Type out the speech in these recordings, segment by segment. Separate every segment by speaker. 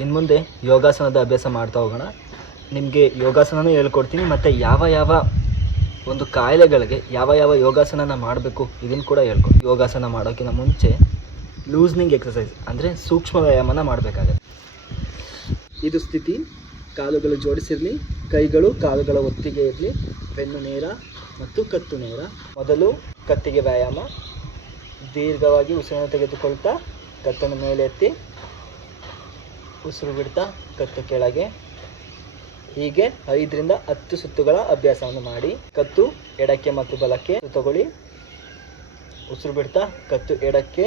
Speaker 1: ಇನ್ನು ಮುಂದೆ ಯೋಗಾಸನದ ಅಭ್ಯಾಸ ಮಾಡ್ತಾ ಹೋಗೋಣ. ನಿಮಗೆ ಯೋಗಾಸನನೂ ಹೇಳ್ಕೊಡ್ತೀನಿ, ಮತ್ತು ಯಾವ ಯಾವ ಒಂದು ಕಾಯಿಲೆಗಳಿಗೆ ಯಾವ ಯಾವ ಯೋಗಾಸನನ ಮಾಡಬೇಕು ಇದನ್ನು ಕೂಡ ಹೇಳ್ಕೊಡ್ತೀನಿ. ಯೋಗಾಸನ ಮಾಡೋಕ್ಕಿಂತ ಮುಂಚೆ ಲೂಸ್ನಿಂಗ್ ಎಕ್ಸಸೈಸ್ ಅಂದರೆ ಸೂಕ್ಷ್ಮ ವ್ಯಾಯಾಮನ ಮಾಡಬೇಕಾಗತ್ತೆ. ಇದು ಸ್ಥಿತಿ. ಕಾಲುಗಳು ಜೋಡಿಸಿರಲಿ, ಕೈಗಳು ಕಾಲುಗಳ ಒತ್ತಿಗೆ ಇರಲಿ, ಬೆನ್ನು ನೇರ ಮತ್ತು ಕತ್ತು ನೇರ. ಮೊದಲು ಕತ್ತಿಗೆ ವ್ಯಾಯಾಮ, ದೀರ್ಘವಾಗಿ ಉಸಿರನ್ನು ತೆಗೆದುಕೊಳ್ತಾ ಕತ್ತನ್ನು ಮೇಲೆ ಎತ್ತಿ ಉಸಿರು ಬಿಡ್ತಾ, ಕತ್ತು ಕೆಳಗೆ. ಹೀಗೆ ಐದರಿಂದ ಹತ್ತು ಸುತ್ತುಗಳ ಅಭ್ಯಾಸವನ್ನು ಮಾಡಿ, ಕತ್ತು ಎಡಕ್ಕೆ ಮತ್ತು ಬಲಕ್ಕೆ ತಗೊಳ್ಳಿ ಉಸಿರು ಬಿಡ್ತಾ, ಕತ್ತು ಎಡಕ್ಕೆ.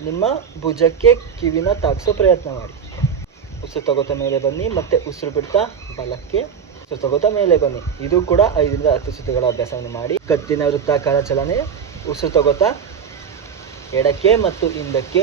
Speaker 1: ನಿಮ್ಮ ಭುಜಕ್ಕೆ ಕಿವಿನ ತಾಗಿಸೋ ಪ್ರಯತ್ನ ಮಾಡಿ. ಉಸಿರು ತಗೋತ ಮೇಲೆ ಬನ್ನಿ, ಮತ್ತೆ ಉಸಿರು ಬಿಡ್ತಾ, ಬಲಕ್ಕೆ ಉಸಿರು ತಗೋತಾ ಮೇಲೆ ಬನ್ನಿ. ಇದು ಕೂಡ ಐದರಿಂದ ಹತ್ತು ಸುತ್ತುಗಳ ಅಭ್ಯಾಸವನ್ನು ಮಾಡಿ, ಕತ್ತಿನ ವೃತ್ತಾಕಾರ ಚಲನೆ, ಉಸಿರು ತಗೋತಾ ಎಡಕ್ಕೆ ಮತ್ತು ಹಿಂದಕ್ಕೆ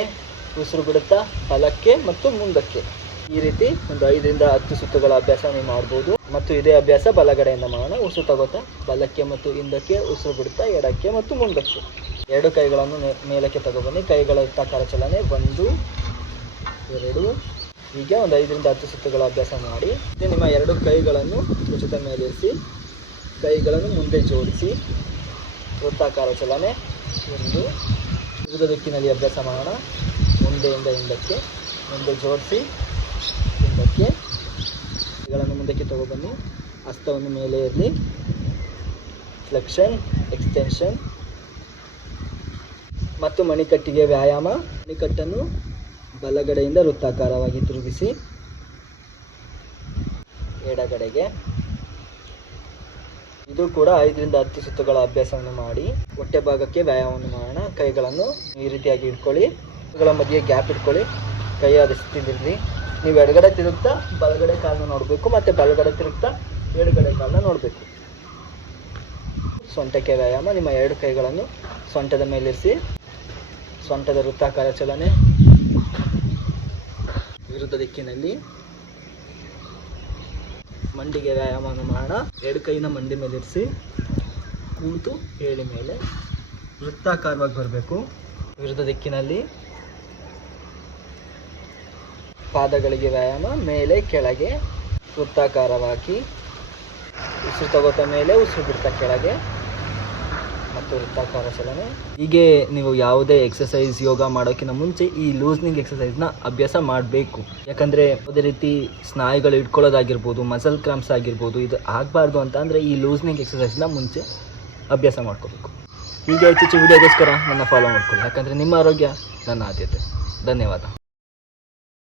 Speaker 1: ಉಸಿರು ಬಿಡುತ್ತಾ ಬಲಕ್ಕೆ ಮತ್ತು ಮುಂದಕ್ಕೆ. ಈ ರೀತಿ ಒಂದು ಐದರಿಂದ ಹತ್ತು ಸುತ್ತುಗಳ ಅಭ್ಯಾಸ ನೀವು ಮಾಡ್ಬೋದು. ಮತ್ತು ಇದೇ ಅಭ್ಯಾಸ ಬಲಗಡೆಯಿಂದ ಮಾಡೋಣ. ಉಸಿರು ತಗೋತಾ ಬಲಕ್ಕೆ ಮತ್ತು ಹಿಂದಕ್ಕೆ, ಉಸಿರು ಬಿಡುತ್ತಾ ಎಡಕ್ಕೆ ಮತ್ತು ಮುಂದಕ್ಕೆ. ಎರಡು ಕೈಗಳನ್ನು ಮೇಲಕ್ಕೆ ತಗೊಬನ್ನಿ. ಕೈಗಳ ಪ್ರಕಾರ ಚಲನೆ ಒಂದು, ಎರಡು. ಹೀಗೆ ಒಂದು ಐದರಿಂದ ಹತ್ತು ಸುತ್ತುಗಳ ಅಭ್ಯಾಸ ಮಾಡಿ. ನಿಮ್ಮ ಎರಡು ಕೈಗಳನ್ನು ಭುಜದ ಮೇಲಿರಿಸಿ, ಕೈಗಳನ್ನು ಮುಂದೆ ಜೋಡಿಸಿ. ವೃತ್ತಾಕಾರ ಚಲನೆ ಒಂದು. ವಿರುದ್ಧ ದಿಕ್ಕಿನಲ್ಲಿ ಅಭ್ಯಾಸ ಮಾಡೋಣ. ಮುಂದೆಯಿಂದ ಹಿಂದಕ್ಕೆ ಮುಂದೆ ಜೋಡಿಸಿ ಹಿಂದಕ್ಕೆ. ಕೈಗಳನ್ನು ಮುಂದಕ್ಕೆ ತಗೊಬನ್ನಿ. ಹಸ್ತವನ್ನು ಮೇಲೆ ಇರಲಿ ಫ್ಲೆಕ್ಷನ್ ಎಕ್ಸ್ಟೆನ್ಷನ್ ಮತ್ತು ಮಣಿಕಟ್ಟಿಗೆ ವ್ಯಾಯಾಮ. ಮಣಿಕಟ್ಟನ್ನು ಬಲಗಡೆಯಿಂದ ವೃತ್ತಾಕಾರವಾಗಿ ತಿರುಗಿಸಿ. ಎಡಗಡೆಗೆ. ಇದು ಕೂಡ ಐದರಿಂದ ಹತ್ತು ಸುತ್ತುಗಳ ಅಭ್ಯಾಸವನ್ನು ಮಾಡಿ. ಹೊಟ್ಟೆ ಭಾಗಕ್ಕೆ ವ್ಯಾಯಾಮವನ್ನು ಮಾಡೋಣ. ಕೈಗಳನ್ನು ಈ ರೀತಿಯಾಗಿ ಇಟ್ಕೊಳ್ಳಿ. ಮಧ್ಯೆ ಗ್ಯಾಪ್ ಇಟ್ಕೊಳ್ಳಿ. ಕೈ ಹರಿಸ್ತಿದ್ದೀರಿ ನೀವು ಎಡಗಡೆ ತಿರುಗ್ತಾ, ಬಲಗಡೆ ಕಾಲನ್ನ ನೋಡಬೇಕು, ಮತ್ತೆ ಬಲಗಡೆ ತಿರುಗ್ತಾ, ಎಡಗಡೆ ಕಾಲನ್ನ ನೋಡಬೇಕು. ಸೊಂಟಕ್ಕೆ ವ್ಯಾಯಾಮ, ನಿಮ್ಮ ಎರಡು ಕೈಗಳನ್ನು ಸೊಂಟದ ಮೇಲಿರಿಸಿ ಸೊಂಟದ ವೃತ್ತಾಕಾರ ಚಲನೆ. ವಿರುದ್ಧ ದಿಕ್ಕಿನಲ್ಲಿ. ಮಂಡಿಗೆ ವ್ಯಾಯಾಮವನ್ನು ಮಾಡೋಣ ಎರಡು ಕೈನ ಮಂಡಿ ಮೇಲೆ ಇರಿಸಿ. ಕೂತು ಹೇಳಿ ಮೇಲೆ. ವೃತ್ತಾಕಾರವಾಗಿ ಬರಬೇಕು. ವಿರುದ್ಧ ದಿಕ್ಕಿನಲ್ಲಿ. ಪಾದಗಳಿಗೆ ವ್ಯಾಯಾಮ, ಮೇಲೆ ಕೆಳಗೆ ವೃತ್ತಾಕಾರವಾಗಿ, ಉಸಿರು ತಗೋತ ಮೇಲೆ, ಉಸಿರು ಬಿಡ್ತಾ ಕೆಳಗೆ ಮತ್ತು ವೃತ್ತಾಕಾರ ಚಲನೆ. ಹೀಗೆ ನೀವು ಯಾವುದೇ ಎಕ್ಸಸೈಸ್ ಯೋಗ ಮಾಡೋಕ್ಕಿಂತ ಮುಂಚೆ ಈ ಲೂಸ್ನಿಂಗ್ ಎಕ್ಸಸೈಸ್ನ ಅಭ್ಯಾಸ ಮಾಡಬೇಕು. ಯಾಕಂದರೆ ಯಾವುದೇ ರೀತಿ ಸ್ನಾಯುಗಳು ಇಟ್ಕೊಳ್ಳೋದಾಗಿರ್ಬೋದು ಮಸಲ್ ಕ್ರಾಂಪ್ಸ್ ಆಗಿರ್ಬೋದು, ಇದು ಆಗಬಾರ್ದು ಅಂತ ಅಂದರೆ ಈ ಲೂಸ್ನಿಂಗ್ ಎಕ್ಸಸೈಸ್ನ ಮುಂಚೆ ಅಭ್ಯಾಸ ಮಾಡ್ಕೋಬೇಕು. ಹೀಗೆ ಹೆಚ್ಚು ವಿಡಿಯೋಗೋಸ್ಕರ ನನ್ನ ಫಾಲೋ ಮಾಡ್ಕೊಳ್ಳಿ. ಯಾಕಂದರೆ ನಿಮ್ಮ ಆರೋಗ್ಯ ನನ್ನ ಆದ್ಯತೆ. ಧನ್ಯವಾದ.